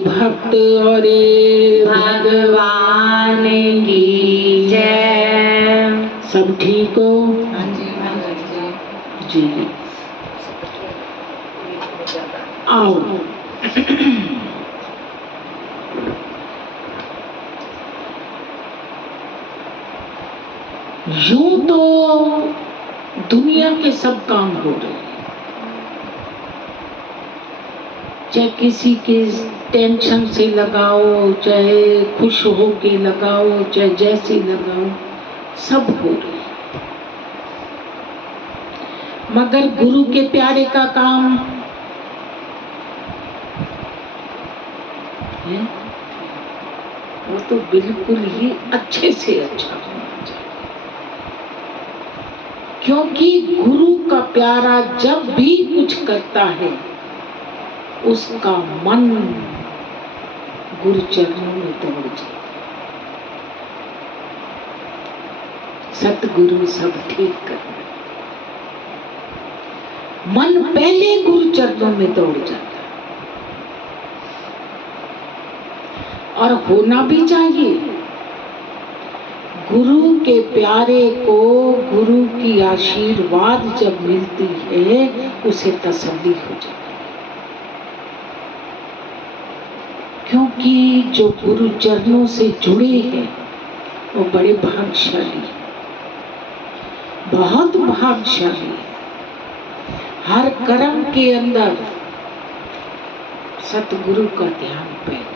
भक्त और भगवान की जय। सब ठीक हो? हाँ जी जी आओ। यूं तो दुनिया के सब काम हो रहे हैं, चाहे किसी के टेंशन से लगाओ, चाहे खुश हो के लगाओ, चाहे जैसे लगाओ, सब हो रहे हैं। मगर गुरु के प्यारे का काम है वो तो बिल्कुल ही अच्छे से अच्छा होना चाहिए, क्योंकि गुरु का प्यारा जब भी कुछ करता है उसका मन गुरु चरणों में दौड़ जाता। सतगुरु सब ठीक कर, मन पहले गुरु चरणों में दौड़ जाता और होना भी चाहिए। गुरु के प्यारे को गुरु की आशीर्वाद जब मिलती है उसे तसल्ली हो जाती है, क्योंकि जो गुरु चरणों से जुड़े हैं वो बड़े भाग्यशाली, बहुत भाग्यशाली। हर कर्म के अंदर सतगुरु का ध्यान पहले।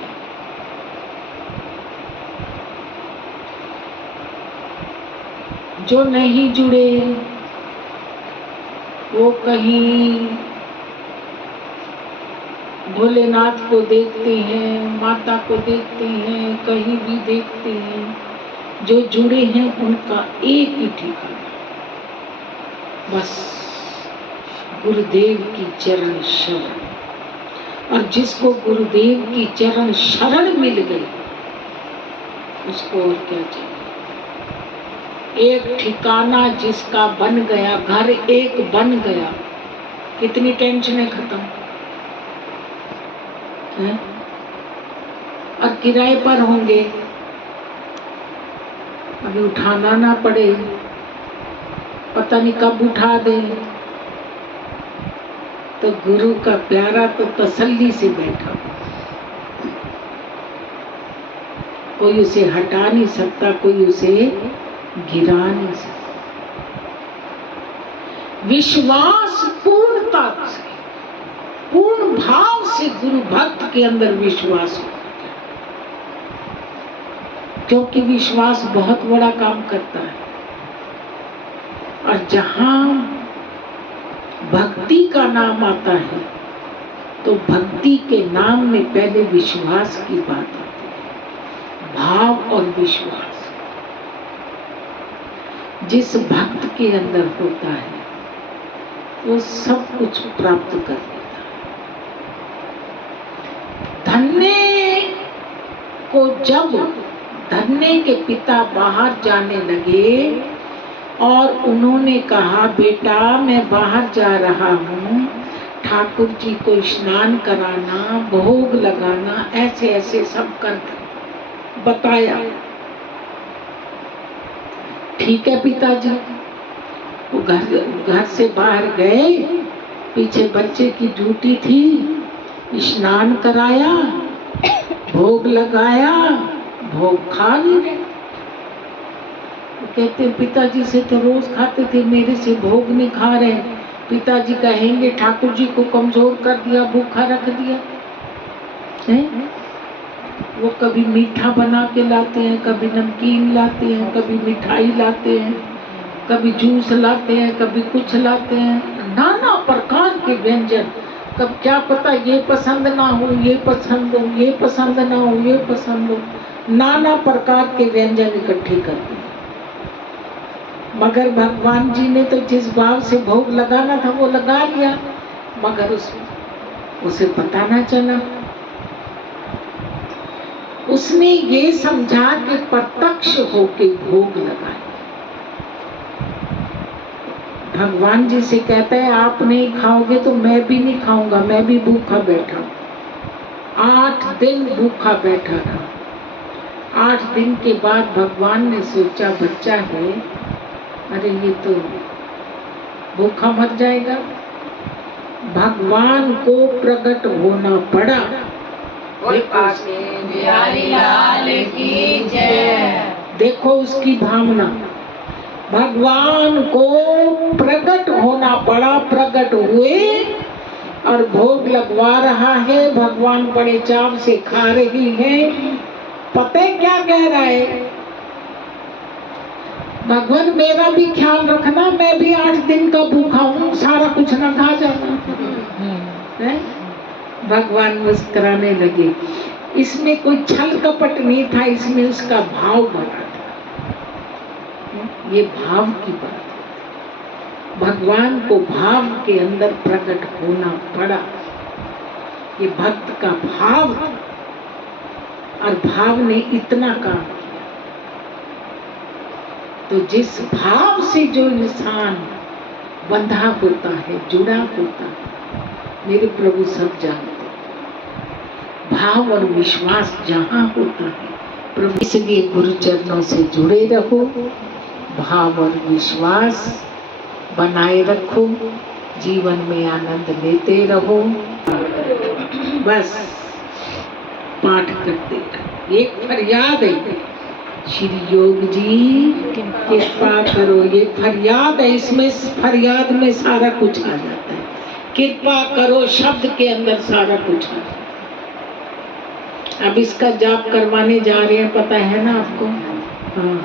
जो नहीं जुड़े वो कहीं भोलेनाथ को देखते हैं, माता को देखते हैं, कहीं भी देखते हैं। जो जुड़े हैं उनका एक ही ठिकाना, बस गुरुदेव की चरण शरण। और जिसको गुरुदेव की चरण शरण मिल गई उसको और क्या चाहिए। एक ठिकाना जिसका बन गया, घर एक बन गया, कितनी टेंशनें खत्म है। और किराए पर होंगे, अभी उठाना ना पड़े, पता नहीं कब उठा दे, तो गुरु का प्यारा तो तसल्ली से बैठा, कोई उसे हटा नहीं सकता, कोई उसे गिरा नहीं सकता। विश्वास पूर्णता से, पूर्ण भाव से गुरु भक्त के अंदर विश्वास हो, क्योंकि विश्वास बहुत बड़ा काम करता है। और जहां भक्ति का नाम आता है तो भक्ति के नाम में पहले विश्वास की बात आती है। भाव और विश्वास जिस भक्त के अंदर होता है वो सब कुछ प्राप्त कर लेता है। धन्य को जब धन्य के पिता बाहर जाने लगे और उन्होंने कहा, बेटा मैं बाहर जा रहा हूँ, ठाकुर जी को स्नान कराना, भोग लगाना, ऐसे ऐसे सब कर बताया। ठीक है पिताजी। वो घर से बाहर गए, पीछे बच्चे की ड्यूटी थी, स्नान कराया, भोग लगाया, भोग खा लिए। कहते पिताजी से तो रोज खाते थे, मेरे से भोग नहीं खा रहे। पिताजी कहेंगे ठाकुर जी को कमजोर कर दिया, भूखा रख दिया है? वो कभी मीठा बना के लाते हैं, कभी नमकीन लाते हैं, कभी मिठाई लाते हैं, कभी जूस लाते हैं, कभी कुछ लाते हैं, नाना प्रकार के व्यंजन। कब क्या पता ये पसंद ना हो, ये पसंद हो, ये पसंद ना हो, ये पसंद हो, नाना प्रकार के व्यंजन इकट्ठे करते हैं। मगर भगवान जी ने तो जिस भाव से भोग लगाना था वो लगा लिया, मगर उसे पता ना चला। उसने ये समझा कि प्रत्यक्ष होके भोग लगाए। भगवान जी से कहता है आप नहीं खाओगे तो मैं भी नहीं खाऊंगा, मैं भी भूखा बैठा। 8 दिन भूखा बैठा रहा। 8 दिन के बाद भगवान ने सोचा बच्चा है, अरे ये तो भूखा मर जाएगा। भगवान को प्रकट होना पड़ा। बिहारी लाल की जय। देखो उसकी भावना, भगवान को प्रकट होना पड़ा। प्रकट हुए और भोग लगवा रहा है। भगवान बड़े चाव से खा रही है। पता है क्या कह रहा है? भगवान मेरा भी ख्याल रखना, मैं भी 8 दिन का भूखा हूँ, सारा कुछ न खा जाना। भगवान मुस्कुराने लगे। इसमें कोई छल कपट नहीं था, इसमें उसका भाव भरा था। ये भाव की बात है। भगवान को भाव के अंदर प्रकट होना पड़ा। ये भक्त का भाव था और भाव ने इतना काम किया। तो जिस भाव से जो इंसान बंधा होता है, जुड़ा होता है, मेरे प्रभु सब जानते हैं। भाव और विश्वास जहाँ होता है प्रभु, इसलिए गुरु चरणों से जुड़े रहो। भाव और विश्वास बनाए रखो, जीवन में आनंद लेते रहो। बस पाठ करते रहो। एक फरियाद है, श्री योग जी कृपा करो। ये फरियाद है, इसमें फरियाद में सारा कुछ आ जाता है। कृपा करो शब्द के अंदर सारा कुछ आ जाता है। अब इसका जाप करवाने जा रहे हैं, पता है ना आपको? हाँ।